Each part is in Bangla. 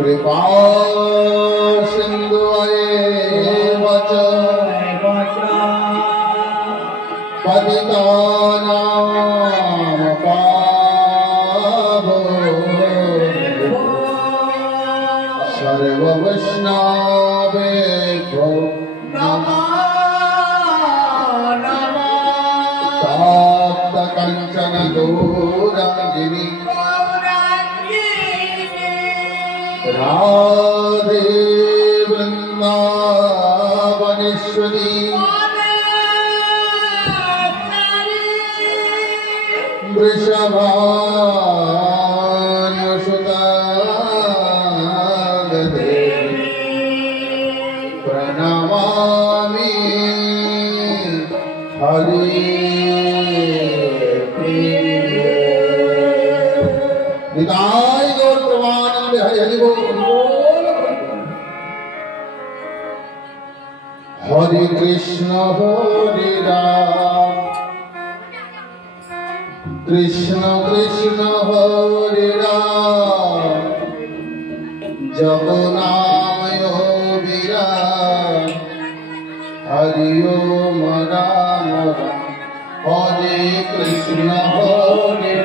कृपा सिंधु पतितानां पावनेभ्यो सर्ववैष्णवेभ्यो नमो नमः। तप्त कंचन गौरांगिनी राधे वृंदावनेश्वरी वृषभानुसुता प्रणमामि हरि निताय गौर प्रमानंद हरि हरि बोल। हरे कृष्ण राम कृष्ण कृष्ण हरे राम जप नाम विराम हरि ओम राम राम। हरे कृष्ण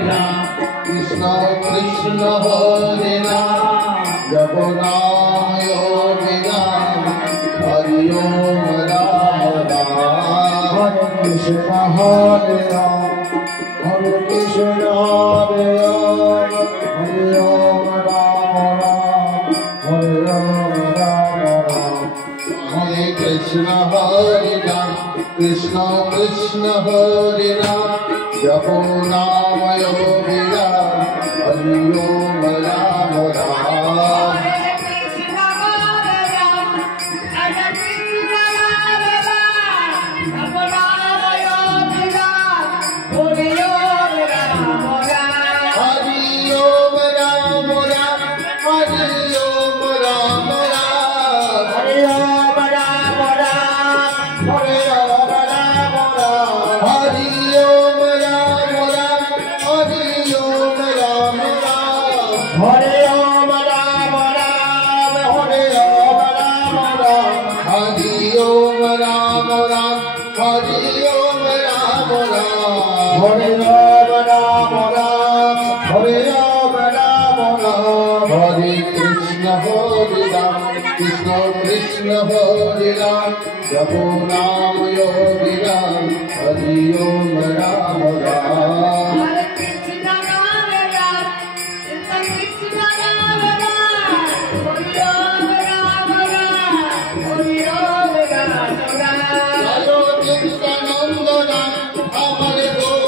राम कृष्ण कृष्ण हरे राम जप नाम विराम हरि ओम राम राम। हरे कृष्ण हरे राम हरे कृष्ण हरे राम हरे राम राम राम हरे राम राम राम। हरे कृष्ण हरे राम कृष्ण कृष्ण हरे राम जपो नाम विराम हरि ओम राम राम। कृष्ण कृष्ण हरे राम जपो नाम विराम हरि ओम राम राम। हरे कृष्ण हरे राम कृष्ण राम राम हरि ओम राम राम हरि ओम राम राम।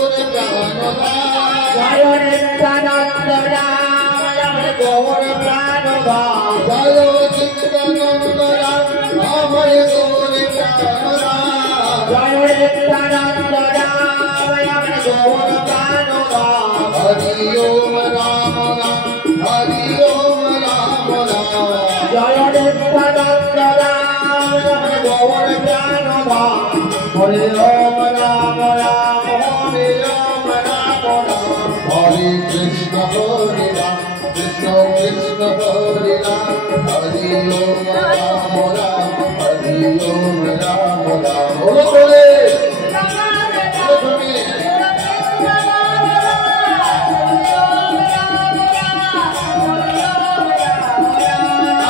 जयो नित्यानंद राम हमारे गौर प्राण राम जयो नित्यानंद राम हमारे गौर प्राण राम जयो नित्यानंद राम हमारे गौर प्राण राम जयो नित्यानंद राम हमारे गौर प्राण राम। हरि ओम राम राम हरि ओम राम राम जयो नित्यानंद राम हमारे गौर प्राण राम हरि ओम राम राम हरि ओम राम राम। हरे कृष्ण हरे राम कृष्ण कृष्ण हरे राम हरि ओम राम राम हरि ओम राम राम। बोलो बोले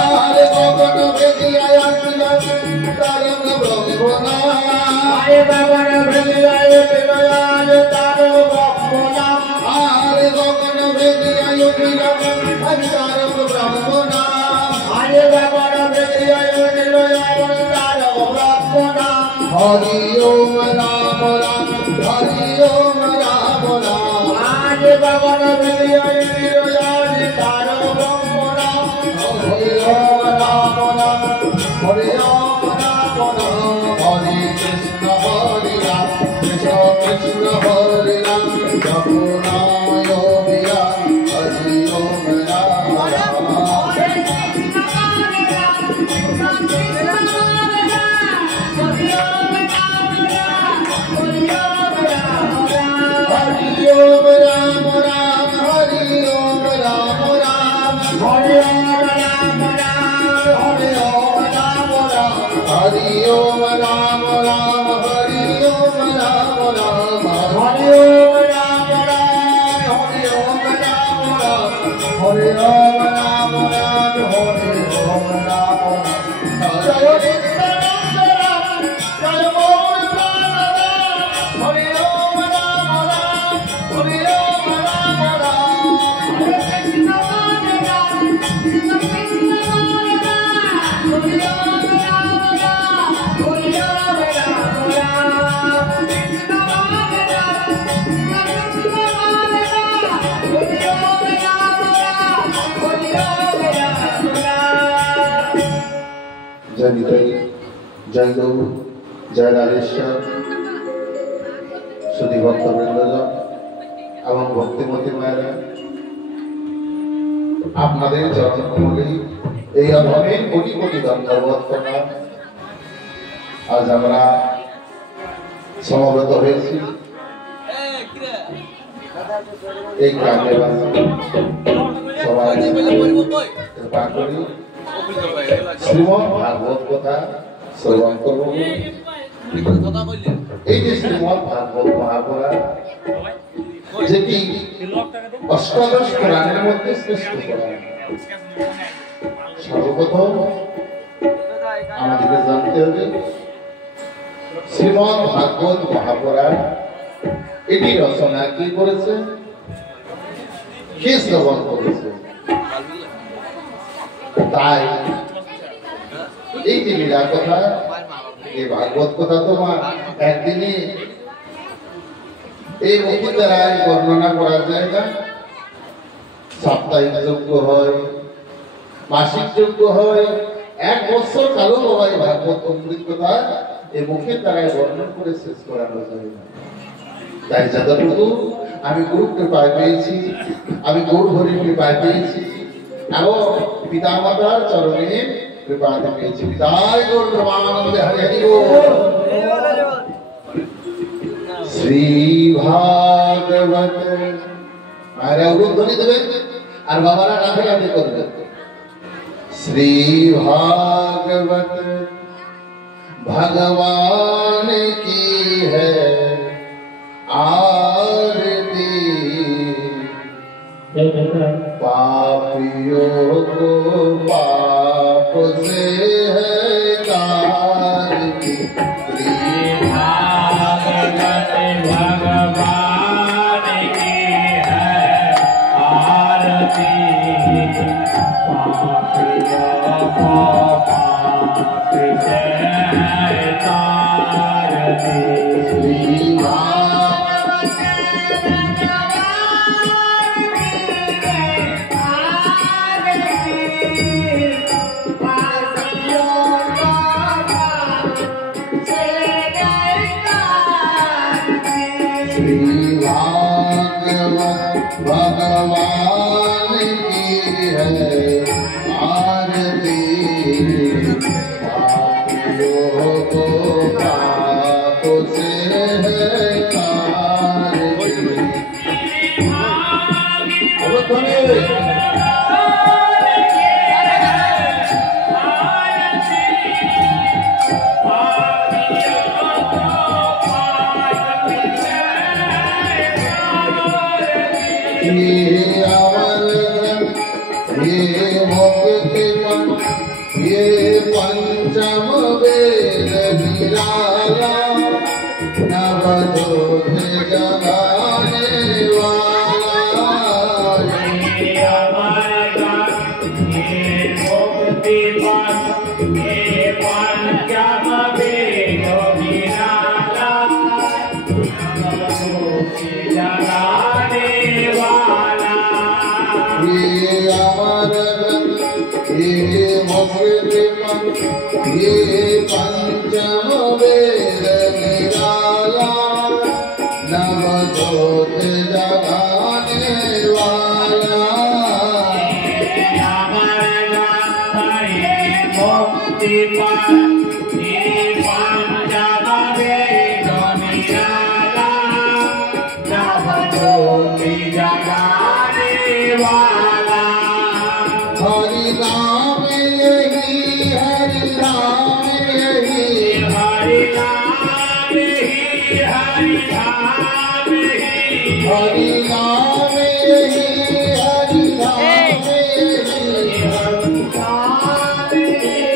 हरे गगन भेदिया तरंग ब्रह्मना हरे गगन भेदिया तरंग ब्रह्मना हरे गगन भेदिया तरंग ब्रह्मना हरे गगन भेदिया तरंग ब्रह्मना। हरि ओम राम राम हरि ओम राम राम हरे गगन भेदिया तरंग ब्रह्मना हरि ओम राम राम हरि ओम राम राम। हरे कृष्ण हरे राम कृष्ण कृष्ण हरे राम जपो नाम विराम हरि ओम राम राम। हरे कृष्ण हरे राम कृष्ण कृष्ण हरे राम हरि ओम राम राम हरि ओम राम राम। हरि ओम राम राम हरि ओम राम राम हरि ओम राम जय नित्यानंद राम जय मोर प्राणनाथ हरि ओम राम राम हरि ओम राम राम कृष्ण राम राम कृष्ण राम राम हरि ओम राम राम हरि ओम राम राम कृष्ण राम राम कृष्ण राम राम हरि ओम राम राम हरि ओम राम राम जय निताई जय गौर जय राधेश्वर सुधी भक्तबृंदজন এবং ভক্তিমতী মায়েরা আপনাদের চরণকমলে এই অধমে কোটি কোটি দণ্ডবোধ প্রণাম। আজ আমরা সমবেত হয়েছি এই গ্রামবাসী সবাই কৃপা করি শ্রীমদ ভাগবত কথা শ্রবণ করব। এই যে শ্রীমদ ভাগবত মহাপুরাণ যেটি অষ্টাদশ পুরাণের মধ্যে শ্রেষ্ঠ পুরাণ। সর্বপ্রথম আমাদেরকে জানতে হবে শ্রীমদ ভাগবত মহাপুরাণ এটি রচনা কি করেছে, কে শ্রবণ করেছে। তাই এই যে লীলা কথা এই ভাগবত কথা তোমার একদিনে এই মুখের দ্বারা বর্ণনা করা যায় না। সাপ্তাহিক যজ্ঞ হয়, মাসিক যজ্ঞ হয়, এক বছর কালো বাবা এই ভাগবত অমৃত কথা এই মুখের দ্বারাই বর্ণনা করে শেষ করানো যায় না। তাই যতটুকু আমি গুরু কৃপায় পেয়েছি, আমি গৌর হরির কৃপায় পেয়েছি এবং পিতা মাতার চরণে কৃপাতে পেয়েছি। বিদায় গৌর প্রেমানন্দে হরি হরি বল। শ্রী ভাগবত মায়েরা উদ্বোধনী দেবেন আর বাবারা রাধে রাধে করবেন। শ্রী ভাগবত भगवान की है आरती पापियों को पाप से है तारती। श्री भागवत भगवान की है आरती पापियों को पाप से भगवान की है आरती पापियों को पाप से है तारती। ये पंचम वेद निराला नवजोत जगाने वाला। ये मुक्ति पथ ये पंचम वेद निराला नवजोत जगाने वाला। ये अमर ये मुक्ति पथ ये पंचम वेद निराला नवजोत जगाने वाला। ये मुक्ति पथ ये पंचम वेद निराला नवजोत जगाने वाला। हरि नाम यही हरि नाम यही हरि नाम यही हरि नाम यही हरि नाम यही हरि नाम यही हरि नाम यही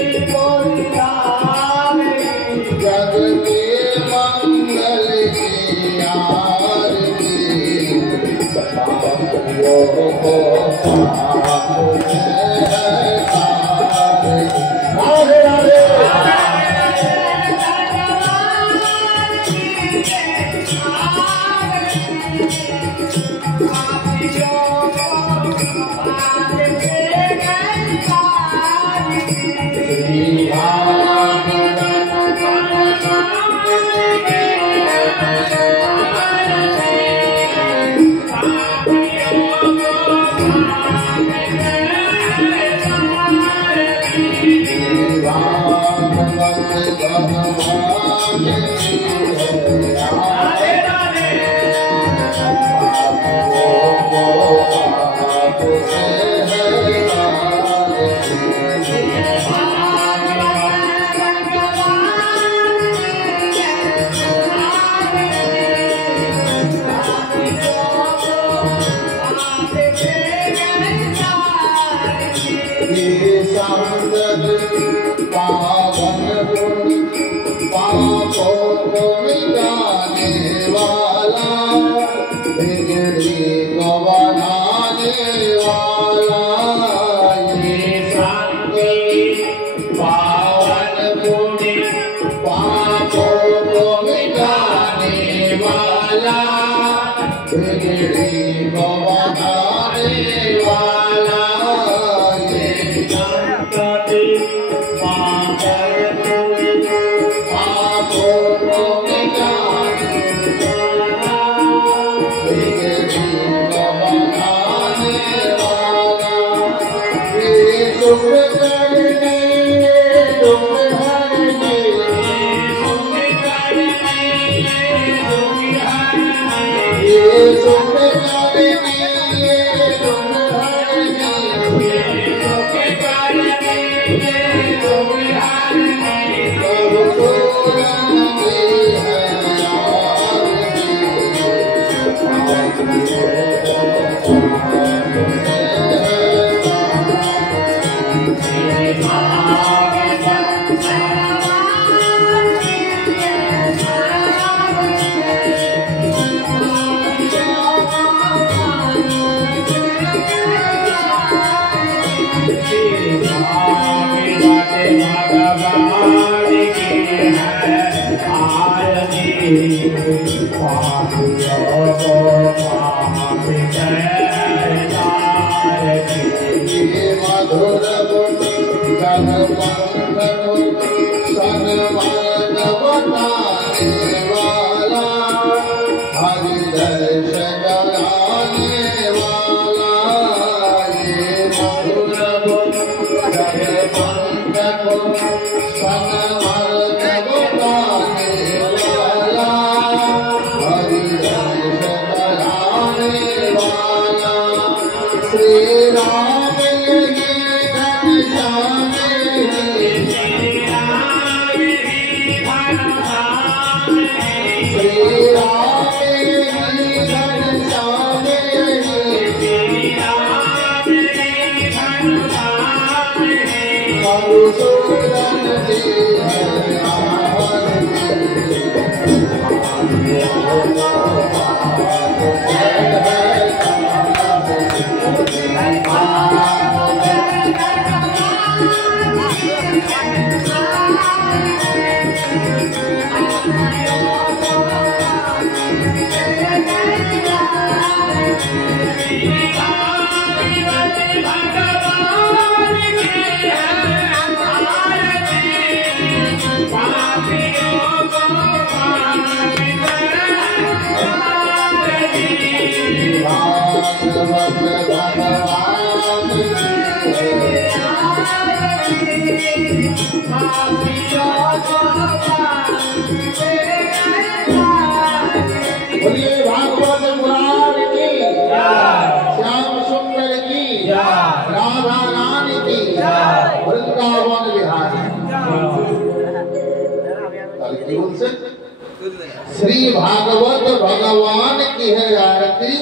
श्री भागवत भगवान की है आरती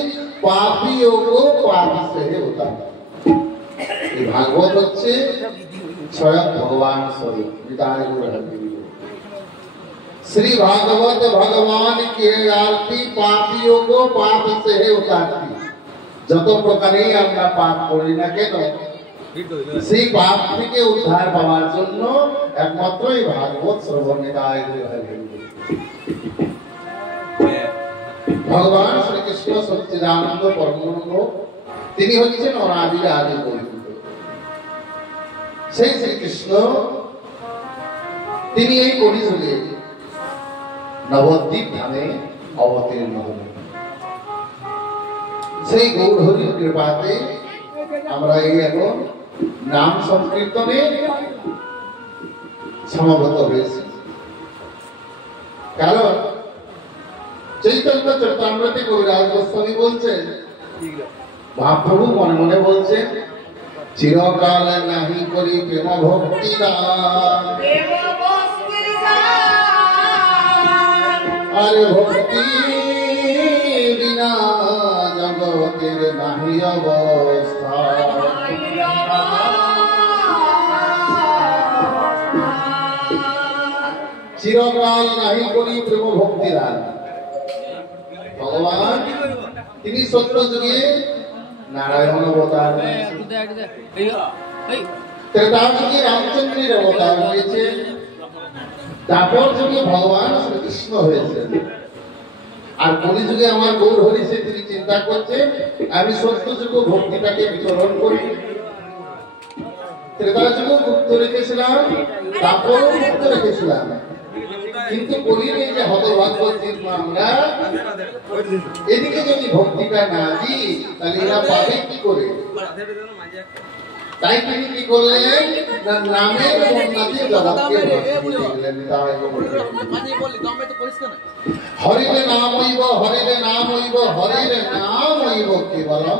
पापियों को पापी से उतार। भागवत হচ্ছে स्वयं भगवान स्वरूप विदाय श्री भागवत भगवान की है आरती पापियों को पाप से है उतारती। যত প্রকারেই আমরা পাপ করি না কেন সেই পাপ থেকে উদ্ধার পাওয়ার জন্য একমাত্র এই ভাগবত শ্রবণে দায় হয়ে ভগবান শ্রীকৃষ্ণ সচ্চিদানন্দ পরমব্রহ্ম তিনি হচ্ছেন অনাদি আদি পরিচিত। সেই শ্রীকৃষ্ণ তিনি এই কলিযুগে নবদ্বীপ ধামে অবতীর্ণ হলেন। সেই গৌর হরির কৃপাতে আমরা এই এখন নাম সংকীর্তনে সমাগত হয়েছি। কারণ চৈতন্য চরিতামৃতে কবিরাজ গোস্বামী বলছেন, মহাপ্রভু মনে মনে বলছেন, চিরকাল নাহি করি প্রেম ভক্তি দান, আরে ভক্তি বিনা জগতের নাহি অবস্থা। চিরকাল নাহি করি প্রেম ভক্তি দান। ভগবান তিনি সত্য যুগে নারায়ণ অবতার, ত্রেতা যুগে রামচন্দ্রের অবতার হয়েছে, তারপর যুগে ভগবান শ্রীকৃষ্ণ হয়েছে, আর কলি যুগে আমার গৌর হরিছে তিনি চিন্তা করছেন আমি সত্য যুগ ভক্তিটাকে বিতরণ করি। ত্রেতা যুগ মুক্ত রেখেছিলাম, তারপরও মুক্ত রেখেছিলাম, কিন্তু কলির এই যে হতভাগ্য আমরা এদিকে যদি ভক্তিটা না দিই তাহলে এরা পাবে কি করে? তাই তিনি কি করলেন, নামের বন্যাতে জগৎকে দিলেন। হরিরে নাম হইব, হরিরে নাম হইব, হরিরে নাম হইব কেবলম,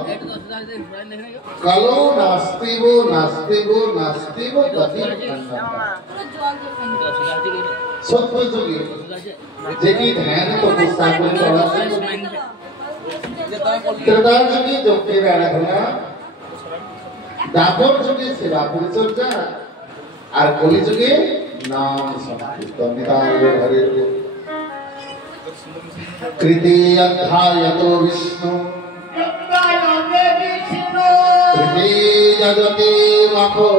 কালো নাস্তিব নাস্তিব নাস্তিব গতি। সত্য যুগে যেটি ধ্যান তপস্যা করে চলা, ত্রেতা যুগে যজ্ঞের আরাধনা, দ্বাপর যুগে সেবা পরিচর্যা, আর কলি যুগে নাম সংকীর্তন। তৃতীয় অধ্যায়ত বিষ্ণু তৃতীয় জগতে মাখো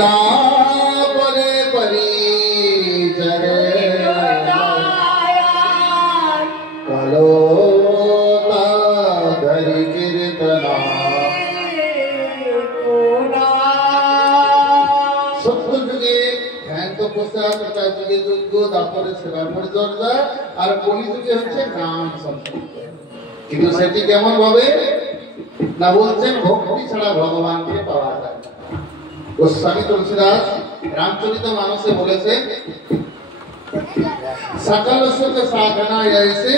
দাপরে পরিচরে কালো ধরি কীর্তনা। সত্য যুগে ধ্যান তপস্যা, ত্রেতা যুগে যজ্ঞ, তারপরে সেবা পরিচর্যা, আর কলি যুগে হচ্ছে নাম সংকীর্তন। কিন্তু সেটি কেমন ভাবে না বলছেন, ভক্তি ছাড়া ভগবানকে পাওয়া যায় না। গোস্বামী তুলসীদাস রামচরিত মানসে বলেছেন, सकल सुख साधना ऐसे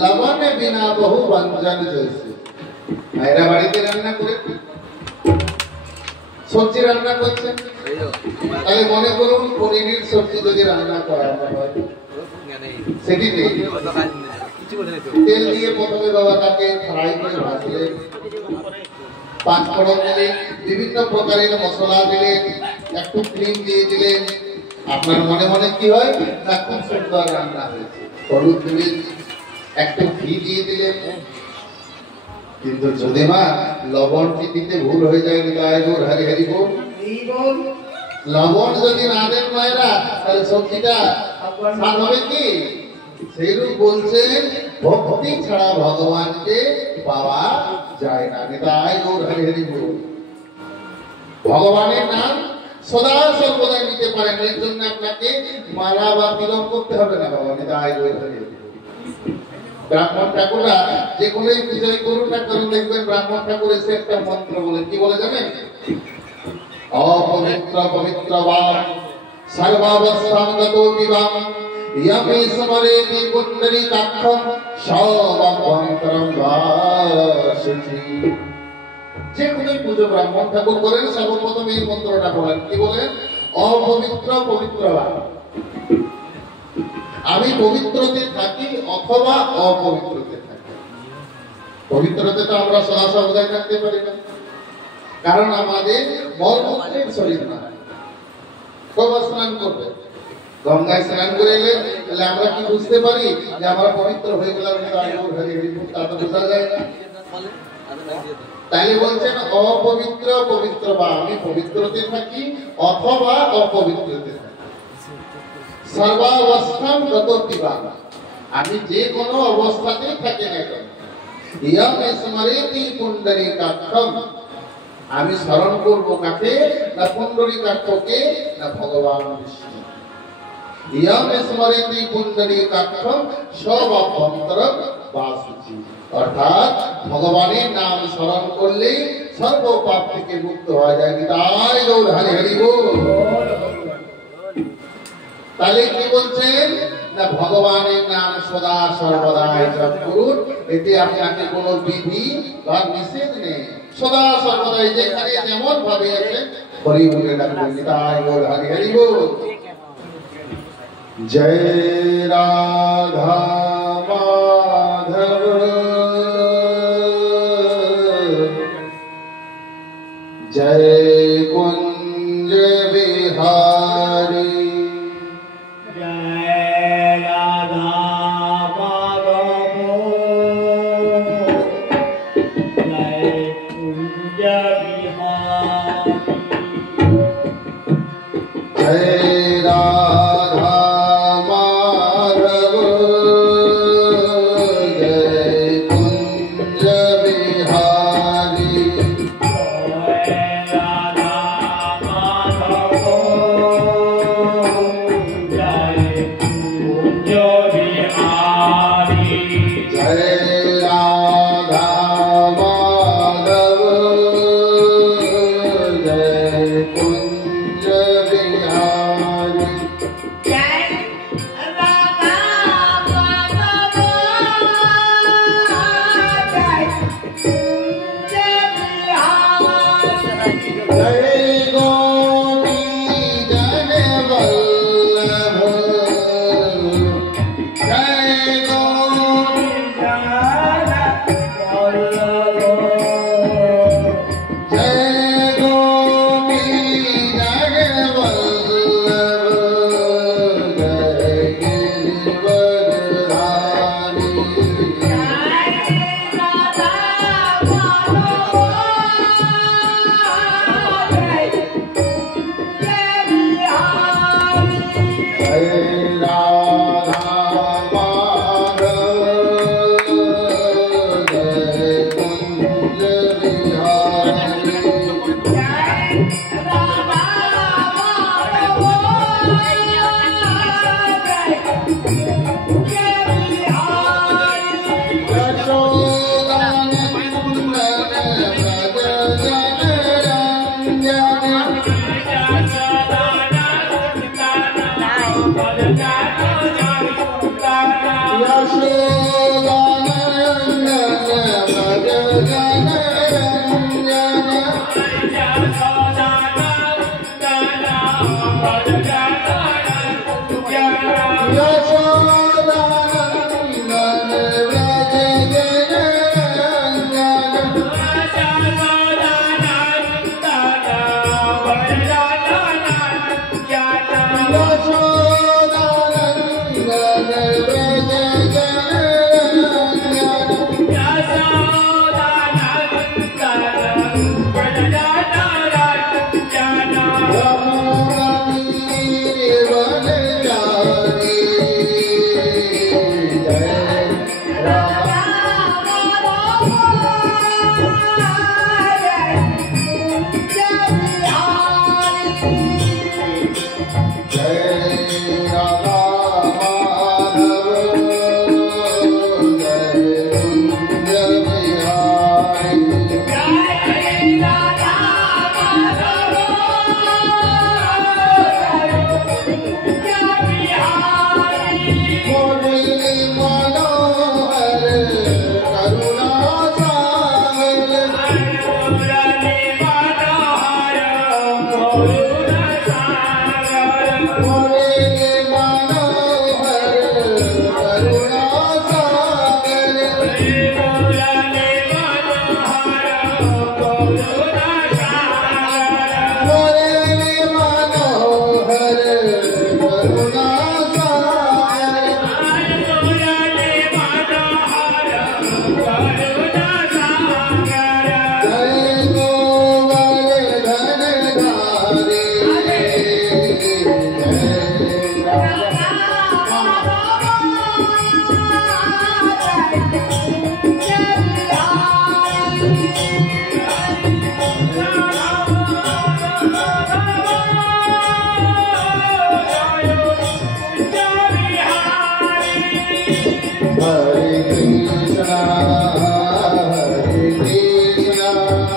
लवन बिना बहु व्यंजन जैसे। मेरा বাড়িতে রান্না করে সবজি রান্না করছেন, তাহলে মনে করুন পনিরের সবজি যদি রান্না করা হয়, সেটি তেল দিয়ে প্রথমে বাবা তাকে ফ্রাই করে ভাজলেন, পাঁচ ফোড়ন দিলেন, বিভিন্ন প্রকারের মশলা দিলেন, একটু ক্রিম দিয়ে দিলেন, আপনার মনে মনে কি হয় না খুব সুন্দর রান্না হয়েছে। হলুদ দিলেন, একটু ঘি দিয়ে দিলেন, কিন্তু যদি মা লবণটি দিতে ভুল হয়ে যায়, হরি হরি বল, লবণ যদি না দেন মায়েরা তাহলে সবজিটা স্বাদ হবে কি? সেইরূপ বলছেন ভক্তি ছাড়া ভগবানকে পাওয়া যায় না। নিতাই গৌর হরি হরি বল। ভগবানের নাম সদা সর্বদা নিতে পারেন, এর জন্য আপনাকে মালা বা তিলক করতে হবে না। বাবা নিতাই গৌর হরি হরি। ব্রাহ্মণ ঠাকুররা যে কোনো বিজয় করুন না করুন, দেখবেন ব্রাহ্মণ ঠাকুর এসে একটা মন্ত্র বলে, কি বলে জানেন? অপবিত্র পবিত্র বা সর্বাবস্থান গতো বিবাম ইয়ামে সমরেতি পুণ্ডরীকাক্ষম সবাভ্যন্তরম ভাসতি। যে কোনো পুজো ব্রাহ্মণ ঠাকুর করেন সর্বপ্রথম এই মন্ত্রটা বলেন, কি বলেন? অপবিত্র পবিত্র বা, আমি পবিত্রতে থাকি অথবা অপবিত্রতে থাকি। পবিত্রতে তো আমরা সদা সর্বদাই থাকতে পারি না, কারণ আমাদের মলমূত্রের শরীর না। কবে স্নান করবে? গঙ্গায় স্নান করে এলে তাহলে আমরা কি বুঝতে পারি যে আমরা পবিত্র হয়ে গেলাম? তা তো বোঝা যায় না। তাইলে বলছেন অপবিত্র পবিত্র বা, আমি পবিত্রতে থাকি অথবা অপবিত্রতে থাকি। সর্বাবস্থান গত বিবাহ, আমি যে কোনো অবস্থাতেই থাকি না কেন। ইয়াম স্মরেতি পুণ্ডরীকাক্ষম, আমি স্মরণ করবো কাকে? না পুণ্ডরীকাক্ষকে, না ভগবান বিষ্ণু। ইয়ম স্মরতি পুণ্ডরীকাক্ষম সব অভ্যন্তরম বাসুচি। অর্থাৎ ভগবানের নাম স্মরণ করলে সর্ব পাপ থেকে মুক্ত হওয়া যায়। তাই গৌর হরি হরি বল। তাহলে কি বলছেন? না ভগবানের নাম সদা সর্বদা জপ করুন, এতে আপনাকে কোনো বিধি বা নিষেধ নেই। সদা সর্বদা যেখানে যেমন ভাবে আছে হরি বলে ডাকবেন। তাই গৌর হরি হরি বল। জয় রাধা মাধব জয় কুঞ্জ Bihari.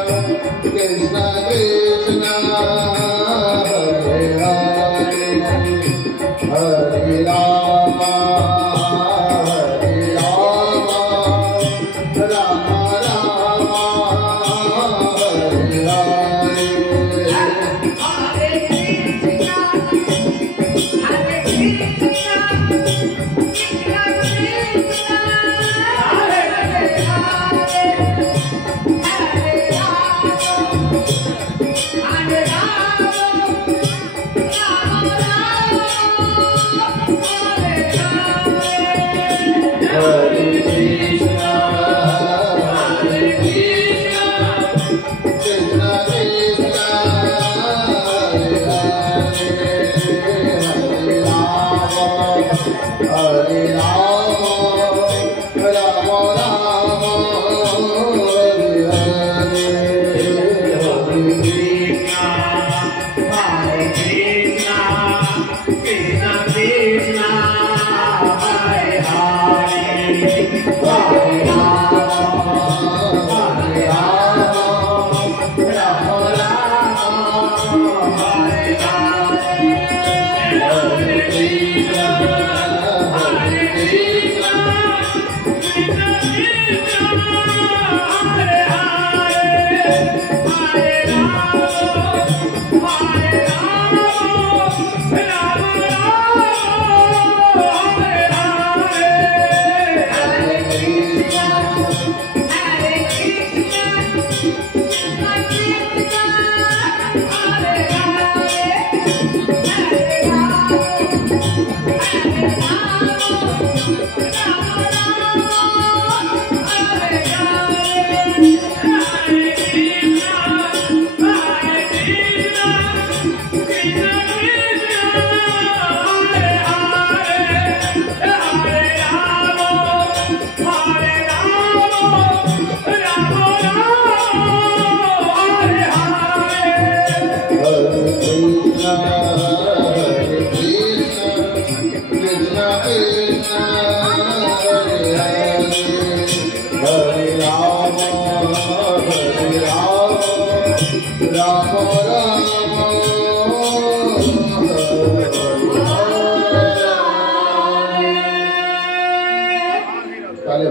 Krishna Krishna Hare Hare Hare Rama Hare Rama Rama Rama Hare Hare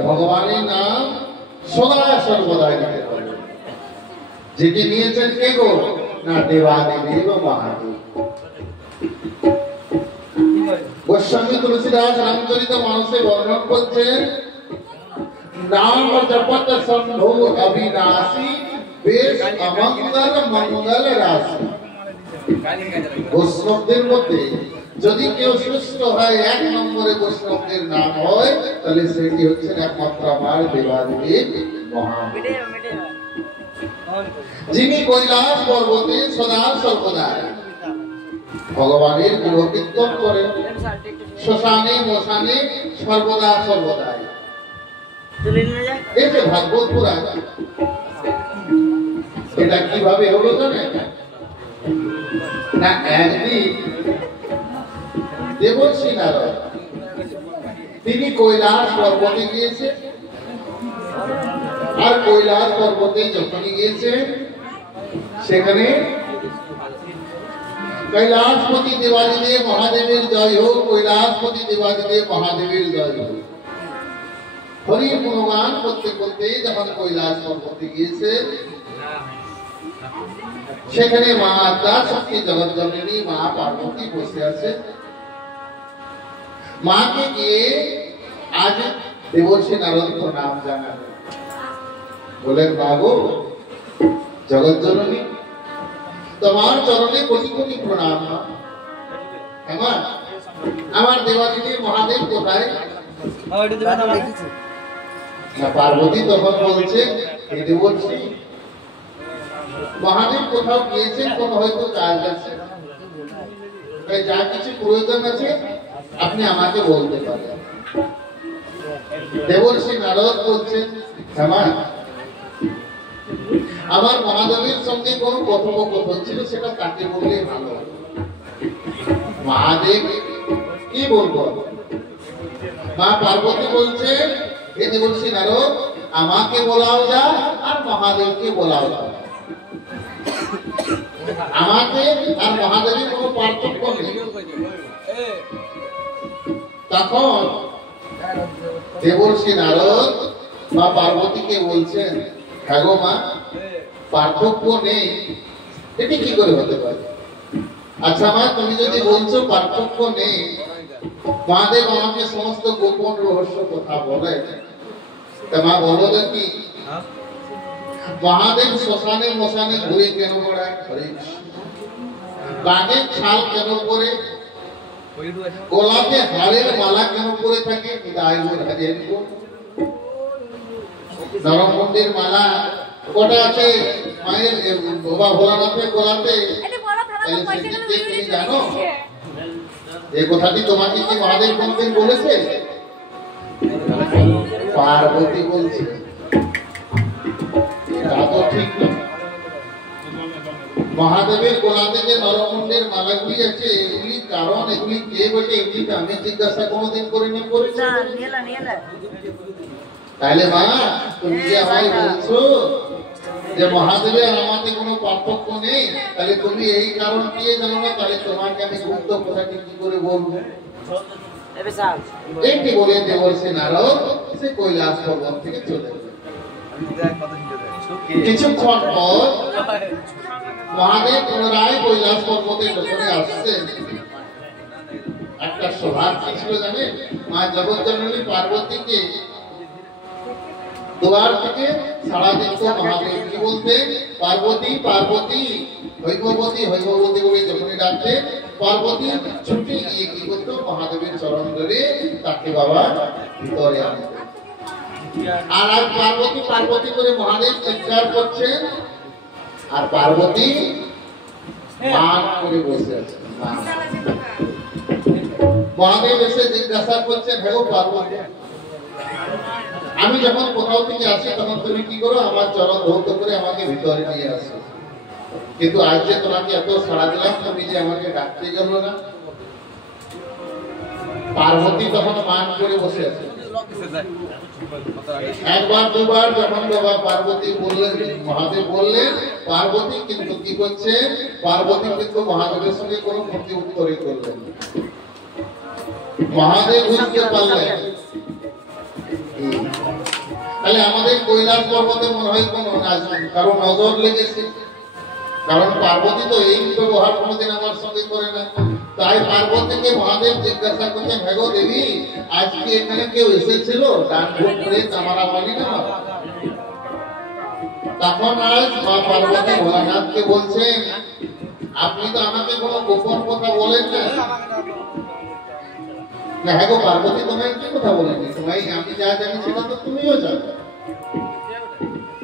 ভগবানের নাম সদা সর্বদা নিতে হবে। যেটি নিয়েছেন কে গো? না দেবাদিদেব মহাদেব। গোস্বামী তুলসীদাস রামচরিত মানসে বর্ণন করছেন, নাম জপত শম্ভু অবিনাশী বেশ অমঙ্গল মঙ্গল রাশি। বৈষ্ণবদের মধ্যে যদি কেউ সুস্থ হয়, এক নম্বরে বৈষ্ণবদের নাম হয়, তাহলে সেটি হচ্ছে একমাত্র আমার দেবাদিদেব মহাদেব, যিনি কৈলাস পর্বতে সদা সর্বদা ভগবানের গুণকীর্তন করেন, শ্মশানে মশানে সর্বদা সর্বদা। এই যে ভাগবত পুরাণ, এটা কিভাবে হলো জানেন না? একদিন দেবর্ষি নারদ তিনি কৈলাস পর্বতে গিয়েছেন, আর কৈলাস পর্বতে যখনই গিয়েছেন সেখানে কৈলাসপতি দেবাদিদেব মহাদেবের জয় হোক, কৈলাসপতি দেবাদিদেব মহাদেবের জয় হোক, হরি গুণগান করতে করতে যখন কৈলাস পর্বতে গিয়েছে, সেখানে মা আদ্যা শক্তি জগৎ জননী মা পার্বতী বসে আছে। মাকে গিয়ে আজ দেবর্ষি নারদ প্রণাম জানালেন, বলেন বাবু জগৎ জননী, তোমার চরণে কোটি কোটি প্রণাম। আমার দেবাদিদেব মহাদেব কোথায়? পার্বতী তখন বলছে, দেবর্ষি মহাদেব কোথাও গিয়েছেন, কোন হয়তো কাজ আছে, তাই যা কিছু প্রয়োজন আছে আপনি আমাকে বলতে পারেন। দেবর্ষি নারদ বলছেন, আমার মহাদেবের সঙ্গে কোন কথোপকথন ছিল, সেটা তাকে বললে ভালো। মহাদেব কি বলবো? মা পার্বতী বলছে, হে দেবর্ষি নারদ, আমাকে বলাও যায় আর মহাদেবকে বলাও যায়। আমাকে আর মহাদেবের কোনো পার্থক্য নেই। তখন দেবর্ষি নারদ মা পার্বতীকে বলছেন, হ্যাঁ গো মা, পার্থক্য নেই, এটি কি করে হতে পারে? আচ্ছা মা, তুমি যদি বলছো পার্থক্য নেই, মহাদেব আমাকে সমস্ত গোপন রহস্য কথা বলে, তা মা বলো দেখি, মহাদেব শ্মশানে মশানে ঘুরে কেন বেড়ায়? বাঘের ছাল কেন পরে? গোলাপে হাড়ের মালা কেন পরে থাকে? নরমন্দির মালা কটা আছে মায়ের বাবা ভোলানাথের গোলাপে? তুমি জানো এই কথাটি তোমাকে কি মহাদেব কোনদিন বলেছে? পার্বতী বলছে। তা তো ঠিক না। মহাদেবের গোলাপে যে নরমন্দির মালাগুলি আছে, এগুলি কারণ, এগুলি কে বটে, এগুলি আমি জিজ্ঞাসা কোনোদিন করিনি। তাহলে মা, তুমি যে আমায় বলছো যে মহাদেবের আমাকে কোনো পার্থক্য নেই, তাহলে তুমি এই কারণ দিয়ে জানো না, তাহলে তোমাকে আমি গুপ্ত কথাটি কি করে বলবো? এইটি বলে দেবর্ষি নারদ সে কৈলাস পর্বত থেকে চলে গেল। কিছুক্ষণ পর মহাদেব পুনরায় কৈলাস পর্বতে যখন আসছেন, একটা সৌভাগ্য ছিল জানেন, মা জগজ্জননী পার্বতীকে দুয়ার থেকে সাড়া দিত মহাদেব। কি বলতে? পার্বতী পার্বতী, হৈভবতী হৈভবতী বলে যখনই ডাকতে, পার্বতী ছুটে গিয়ে কি করতো? মহাদেবের চরণ ধরে তাকে বাবা ভিতরে আনতো। আর আজ পার্বতী পার্বতী করে মহাদেব চিৎকার করছেন, আর পার্বতী মান করে বসে আছে। মহাদেব এসে জিজ্ঞাসা করছেন, হ্যাঁ পার্বতী, আমি যখন কোথাও থেকে আসি তখন তুমি কি করো? আমার চরণ ধৌত করে আমাকে ভিতরে নিয়ে আসো। কিন্তু আজ যে তোমাকে এত সাড়া দিলাম, তুমি যে আমাকে ডাকতে গেল না। পার্বতী তখন মান করে বসে আছে। একবার দুবার যখন বাবা পার্বতী বললেন, মহাদেব বললেন, পার্বতী কিন্তু কি করছে? পার্বতী কিন্তু মহাদেবের সঙ্গে কোনো প্রতি উত্তরই করলেন। মহাদেব বুঝতে পারলেন তাহলে আমাদের কৈলাস পর্বতে মনে হয় কোনো কারো নজর লেগেছে, কারণ পার্বতী তো এই ব্যবহার কোনোদিন আমার সঙ্গে করে না। তাই পার্বতীকে মহাদেব জিজ্ঞাসা করছেন, হ্যাঁ গো দেবী, আজকে এখানে কেউ এসেছিল ডান ভোট করে তামারা বলি না? তখন আজ মা পার্বতী ভোলানাথকে বলছেন, আপনি তো আমাকে কোনো গোপন কথা বলেন না। হ্যাঁ গো পার্বতী, তোমায় কি কথা বলেনি? তোমায় আমি যা জানি সেটা তো তুমিও জানো।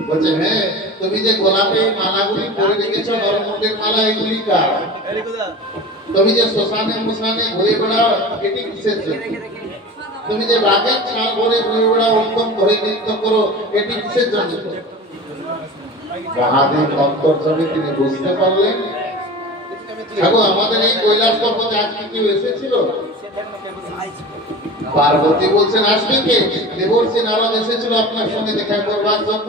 বলছে, হ্যাঁ, তুমি যে গোলাপে মালাগুলি পরে রেখেছো, নরমন্দির মালা, এগুলি কার? তুমি যে শ্মশানে মশানে ঘুরে বেড়াও, এটি কিসের জন্য? তুমি যে বাঘের ছাল ভরে ঘুরে বেড়াও, উত্তম ধরে নৃত্য করো, এটি কিসের জন্য? মহাদেব অন্তর্যামী, তিনি বুঝতে পারলেন আমাদের এই কৈলাস পর্বতে আজকে কেউ এসেছিল? পার্বতী বলছেন, আসবে কে? দেবর্ষি নারদ এসেছিল আপনার সঙ্গে দেখা করবার জন্য।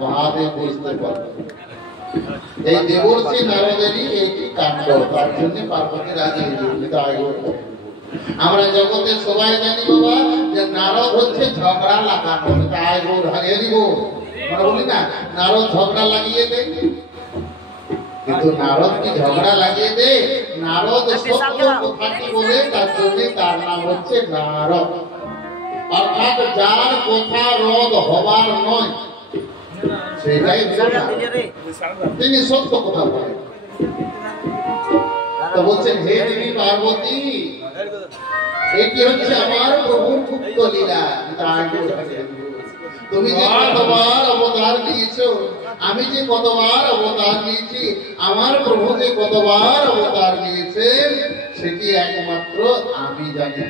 মহাদেব বুঝতে পারলেন এই দেবর্ষি নারদেরই এইটি কাণ্ড, তার জন্য পার্বতী রাজি হয়েছিল। আমরা জগতে সবাই জানি বাবা যে নারদ হচ্ছে ঝগড়া লাগানো, তাই গোর হারিয়ে দিব। আমরা বলি না নারদ ঝগড়া লাগিয়ে দেয়, কিন্তু নারদ কি ঝগড়া লাগিয়ে দেয়? নারদ সত্য কথাটি বলে, তার জন্য তার নাম হচ্ছে নারদ। অর্থাৎ যার কথা রদ হবার নয় সেটাই তিনি সত্য কথা বলেন। তো বলছেন, হে দেবী পার্বতী, এটি হচ্ছে আমার প্রভুর গুপ্ত লীলা। তুমি যে কতবার অবতার নিয়েছো, আমি যে কতবার অবতার নিয়েছি, আমার প্রভু যে কতবার অবতার নিয়েছে, সেটি একমাত্র আমি জানি।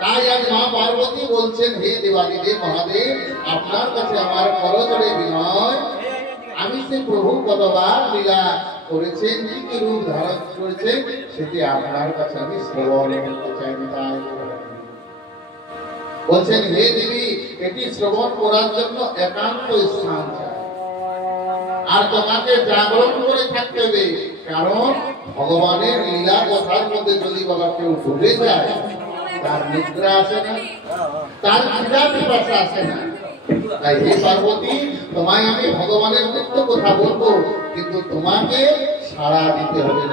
তাই আজ মা পার্বতী বলছেন, হে দেবাদিদেব মহাদেব, আপনার কাছে আমার করজোড়ে বিনয়, আমি সে প্রভু কতবার লীলা করেছেন, কি রূপ ধারণ করেছেন, সেটি আপনার কাছে আমি শ্রবণ করতে চাই। বলছেন, হে দেবী, এটি শ্রবণ করার জন্য একান্ত স্থান চাই। আর তোমাকে জাগরণ করে থাকতে হবে, কারণ ভগবানের লীলা কথার মধ্যে যদি বাবা কেউ ভুলে যায়, তার নিদ্রা আসে না, তার খিদা পিপাসা আসে না। তাই হে পার্বতী, তোমায় আমি ভগবানের নিত্য কথা বলবো, কিন্তু তোমাকে সাড়া দিতে হবে।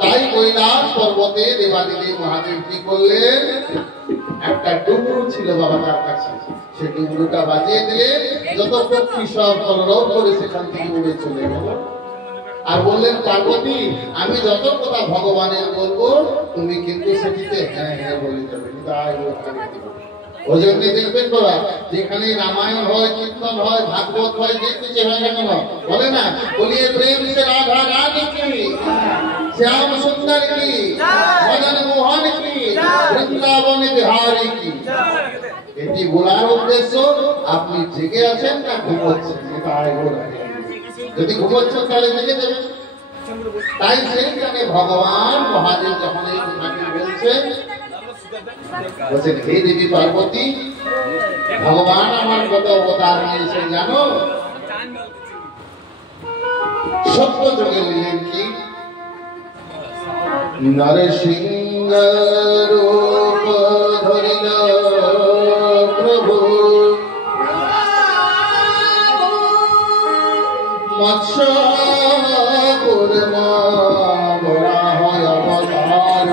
তাই কৈলাস পর্বতে দেবাদিদেব মহাদেব কি করলেন, একটা ডুবুরু ছিল বাবা তার কাছে, সে ডুবুরুটা বাজিয়ে দিলে যত পক্ষী সব কলরব করে সেখান থেকে উড়ে চলে গেল। আর বললেন, পার্বতী, আমি যত কথা ভগবানের বলবো তুমি কিন্তু সেটিতে হ্যাঁ হ্যাঁ বলে যাবে। তাই ওই জন্য দেখবেন বাবা, যেখানে রামায়ণ হয়, কীর্তন হয়, ভাগবত হয়, যে কিছু হয় না কেন বলে না, বলিয়ে প্রেম সে রাধা রানী কি, শ্যাম সুন্দর কি, মদন মোহন কি, বৃন্দাবন বিহারী কি। এটি বলার উদ্দেশ্য আপনি জেগে আছেন না ঘুমোচ্ছেন, তাই বলা। যদি ঘুমোচ্ছেন তাহলে জেগে যাবেন। তাই সেইখানে ভগবান মহাদেব যখন এই কথাটি বলছেন, বলছেন, হে দেবী পার্বতী, ভগবান আমার কত অবতার নিয়েছেন জানো? সত্য যোগে নিলেন কি, নরসিংহ রূপ ধরিল প্রভু, মৎস্য কুর্ম বরাহ অবতার,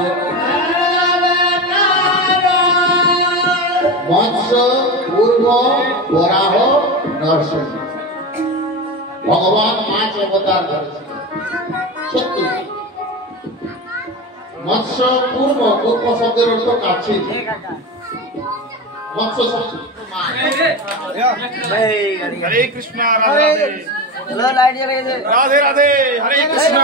মৎস্য কুর্ম বরাহ নরসিংহ। ভগবান 5 অবতার ধরেছিলেন। সত্য মৎস্য কুর্ম, কুর্ম শব্দের অর্থ কাছে, মৎস্য শব্দ হরে কৃষ্ণ রাধে রাধে, রাধে রাধে, হরে কৃষ্ণ।